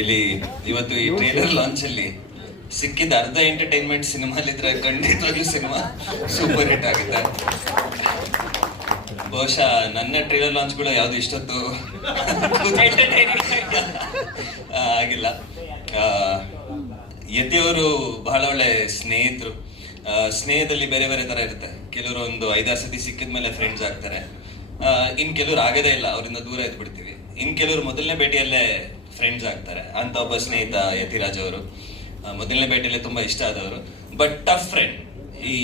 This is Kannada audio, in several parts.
ಇಲ್ಲಿ ಇವತ್ತು ಈ ಟ್ರೇಲರ್ ಲಾಂಚ್ ಅಲ್ಲಿ ಸಿಕ್ಕಿದ ಅರ್ಧ ಎಂಟರ್ಟೈನ್ಮೆಂಟ್ ಸಿನಿಮಾಲಿದ್ರೆ ಖಂಡಿತವಾಗ್ಲೂ ಸಿನಿಮಾ ಸೂಪರ್ ಹಿಟ್ ಆಗಿದೆ ಬಹುಶಃ ನನ್ನ ಟ್ರೇಲರ್ ಕೂಡ ಯಾವ್ದು ಇಷ್ಟೊತ್ತು ಆಗಿಲ್ಲ. ಯತಿಯವರು ಬಹಳ ಒಳ್ಳೆ ಸ್ನೇಹಿತರು. ಸ್ನೇಹದಲ್ಲಿ ಬೇರೆ ಬೇರೆ ತರ ಇರುತ್ತೆ. ಕೆಲವರು ಒಂದು ಐದಾರು ಸತಿ ಸಿಕ್ಕಿದ ಮೇಲೆ ಫ್ರೆಂಡ್ಸ್ ಆಗ್ತಾರೆ ಇನ್ ಕೆಲವ್ರು ಆಗದೇ ಇಲ್ಲ ಅವರಿಂದ ದೂರ ಇದ್ಬಿಡ್ತೀವಿ. ಇನ್ ಕೆಲವರು ಮೊದಲನೇ ಭೇಟಿಯಲ್ಲೇ ಫ್ರೆಂಡ್ಸ್ ಆಗ್ತಾರೆ. ಅಂತ ಒಬ್ಬ ಸ್ನೇಹಿತ ಯತಿರಾಜ್ ಅವರು. ಮೊದಲನೇ ಭೇಟಿಯಲ್ಲಿ ತುಂಬಾ ಇಷ್ಟ ಆದವರು. ಬಟ್ ಟಫ್ ಫ್ರೆಂಡ್ ಈ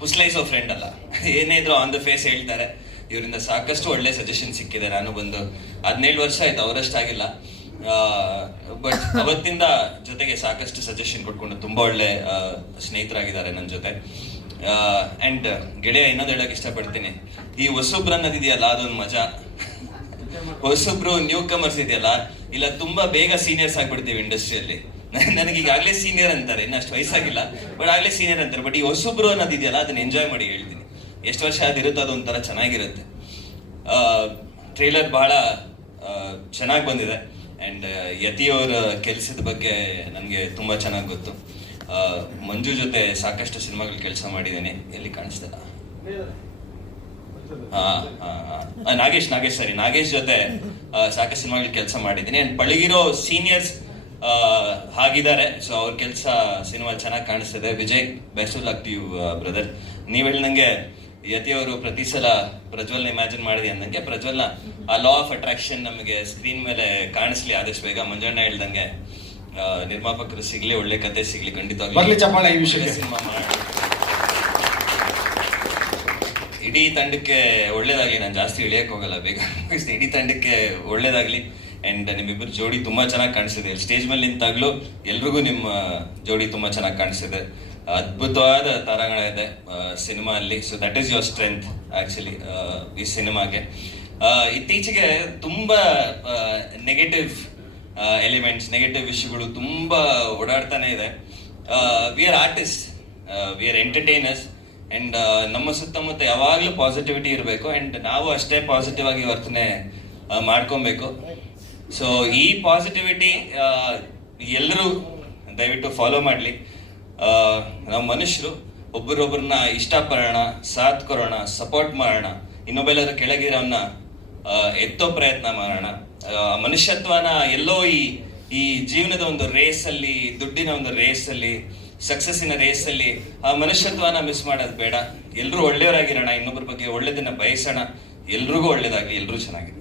ಪುಸ್ಲೈಸೋ ಫ್ರೆಂಡ್ ಅಲ್ಲ. ಏನೇ ಇದ್ರು ಆನ್ ದ ಫೇಸ್ ಹೇಳ್ತಾರೆ. ಇವರಿಂದ ಸಾಕಷ್ಟು ಒಳ್ಳೆ ಸಜೆಷನ್ ಸಿಕ್ಕಿದೆ. ನಾನು ಬಂದು ಹದಿನೇಳು ವರ್ಷ ಆಯ್ತು ಅವರಷ್ಟಾಗಿಲ್ಲ ಬಟ್ ಅವತ್ತಿಂದ ಜೊತೆಗೆ ಸಾಕಷ್ಟು ಸಜೆಷನ್ ಕೊಟ್ಕೊಂಡು ತುಂಬಾ ಒಳ್ಳೆ ಸ್ನೇಹಿತರಾಗಿದ್ದಾರೆ ನನ್ನ ಜೊತೆ. ಅಂಡ್ ಗೆಳೆಯ ಇನ್ನೊಂದು ಹೇಳಕ್ ಇಷ್ಟಪಡ್ತೀನಿ. ಈ ಹೊಸೊಬ್ರು ಅನ್ನೋದಿದೆಯಲ್ಲ ಅದೊಂದು ಮಜಾ. ಹೊಸೊಬ್ರು ನ್ಯೂ ಕಮರ್ಸ್ ಇದೆಯಲ್ಲ ಇಲ್ಲ, ತುಂಬಾ ಬೇಗ ಸೀನಿಯರ್ಸ್ ಆಗ್ಬಿಡ್ತೀವಿ ಇಂಡಸ್ಟ್ರಿಯಲ್ಲಿ ನನಗೆ ಈಗಾಗಲೇ ಸೀನಿಯರ್ ಅಂತಾರೆ, ಇನ್ನು ಅಷ್ಟು ವಯಸ್ಸಾಗಿಲ್ಲ ಬಟ್ ಆಗ್ಲೇ ಸೀನಿಯರ್ ಅಂತಾರೆ ಬಟ್ ಈ ಹೊಸಬ್ರು ಅನ್ನೋದಿದೆಯಲ್ಲ ಅದನ್ನ ಎಂಜಾಯ್ ಮಾಡಿ ಹೇಳ್ತೀನಿ. ಎಷ್ಟು ವರ್ಷ ಅದಿರುತ್ತೋ ಅದೊಂಥರ ಚೆನ್ನಾಗಿರುತ್ತೆ. ಟ್ರೇಲರ್ ಬಹಳ ಚೆನ್ನಾಗಿ ಬಂದಿದೆ ಅಂಡ್ ಯತಿಯವರ ಕೆಲಸದ ಬಗ್ಗೆ ನನಗೆ ತುಂಬಾ ಚೆನ್ನಾಗಿ ಗೊತ್ತು. ಮಂಜು ಜೊತೆ ಸಾಕಷ್ಟು ಸಿನಿಮಾಗಳು ಕೆಲಸ ಮಾಡಿದ್ದೇನೆ, ಎಲ್ಲಿ ಕಾಣಿಸ್ತಲ್ಲ ನಾಗೇಶ್ ನಾಗೇಶ್ ಸರಿ. ನಾಗೇಶ್ ಜೊತೆ ಸಾಕಷ್ಟು ಸಿನಿಮಾಗಳು ಕೆಲಸ ಮಾಡಿದ್ದೀನಿ. ಅಂಡ್ ಪಳಗಿರೋ ಸೀನಿಯರ್ಸ್ ಹಾಗಿದ್ದಾರೆ. ಸೊ ಅವ್ರ ಕೆಲಸ ಸಿನಿಮಾ ಚೆನ್ನಾಗಿ ಕಾಣಿಸ್ತಿದೆ. Vijay best luck you brother ನೀವ್ ಹೇಳ್ದಂಗೆ ಯತಿ ಅವರು ಪ್ರತಿ ಸಲ ಪ್ರಜ್ವಲ್ನ ಇಮ್ಯಾಜಿನ್ ಮಾಡಿದೆ ಅಂದಂಗೆ ಪ್ರಜ್ವಲ್ನ ಆ ಲಾ ಆಫ್ ಅಟ್ರಾಕ್ಷನ್ ನಮಗೆ ಸ್ಕ್ರೀನ್ ಮೇಲೆ ಕಾಣಿಸ್ಲಿ ಆದಷ್ಟು ಬೇಗ. ಮಂಜಣ್ಣ ಹೇಳ್ದಂಗೆ ಆ, ನಿರ್ಮಾಪಕರು ಸಿಗ್ಲಿ ಒಳ್ಳೆ ಕತೆ ಸಿಗ್ಲಿ ಖಂಡಿತವಾಗ್ಲಿ ಚಪ್ಪಾಳೆ ಈ ವಿಷಯಕ್ಕೆ. ಖಂಡಿತವಾಗಿ ಸಿನಿಮಾ ಮಾಡಿ. ಇಡೀ ತಂಡಕ್ಕೆ ಒಳ್ಳೇದಾಗಲಿ, ನಾನು ಜಾಸ್ತಿ ಇಳಿಯಕ್ ಹೋಗಲ್ಲ. ಬೇಗ ಇಡೀ ತಂಡಕ್ಕೆ ಒಳ್ಳೇದಾಗ್ಲಿ. ಅಂಡ್ ನಿಮ್ಮಿಬ್ಬರು ಜೋಡಿ ತುಂಬಾ ಚೆನ್ನಾಗಿ ಕಾಣಿಸಿದೆ ಸ್ಟೇಜ್ ಮೇಲೆ ನಿಂತಾಗ್ಲೂ ಎಲ್ರಿಗೂ ನಿಮ್ಮ ಜೋಡಿ ತುಂಬಾ ಚೆನ್ನಾಗಿ ಕಾಣಿಸಿದೆ ಅದ್ಭುತವಾದ ತಾರಾಗಣ ಇದೆ ಸಿನಿಮಾ ಅಲ್ಲಿ so that is your strength actually ಈ ಸಿನಿಮಾಗೆ. ಇತ್ತೀಚೆಗೆ ತುಂಬಾ ನೆಗೆಟಿವ್ ಎಲಿಮೆಂಟ್ಸ್ ನೆಗೆಟಿವ್ ವಿಷಯಗಳು ತುಂಬಾ ಓಡಾಡ್ತಾನೆ ಇದೆ. We are artist we are entertainers and ನಮ್ಮ ಸುತ್ತಮುತ್ತ ಯಾವಾಗಲೂ ಪಾಸಿಟಿವಿಟಿ ಇರಬೇಕು ಅಂಡ್ ನಾವು ಅಷ್ಟೇ ಪಾಸಿಟಿವ್ ಆಗಿ ವರ್ತನೆ ಮಾಡ್ಕೊಬೇಕು. ಸೊ ಈ ಪಾಸಿಟಿವಿಟಿ ಎಲ್ಲರೂ ದಯವಿಟ್ಟು ಫಾಲೋ ಮಾಡಲಿ. ನಾವು ಮನುಷ್ಯರು ಒಬ್ಬರೊಬ್ಬರನ್ನ ಇಷ್ಟಪಡೋಣ ಸಾಥ್ ಕೊಡೋಣ ಸಪೋರ್ಟ್ ಮಾಡೋಣ ಇನ್ನೊಬ್ಬೆಲ್ಲರ ಕೆಳಗಿರೋನ್ನ ಎತ್ತೋ ಪ್ರಯತ್ನ ಮಾಡೋಣ. ಮನುಷ್ಯತ್ವನ ಎಲ್ಲೋ ಈ ಈ ಜೀವನದ ಒಂದು ರೇಸಲ್ಲಿ ದುಡ್ಡಿನ ಒಂದು ರೇಸಲ್ಲಿ ಸಕ್ಸಸ್ಸಿನ ರೇಸಲ್ಲಿ ಆ ಮನುಷ್ಯತ್ವನ ಮಿಸ್ ಮಾಡೋದು ಬೇಡ. ಎಲ್ಲರೂ ಒಳ್ಳೆಯವರಾಗಿರೋಣ ಇನ್ನೊಬ್ಬರ ಬಗ್ಗೆ ಒಳ್ಳೇದನ್ನ ಬಯಸೋಣ. ಎಲ್ರಿಗೂ ಒಳ್ಳೆಯದಾಗಲಿ ಎಲ್ಲರೂ ಚೆನ್ನಾಗಿ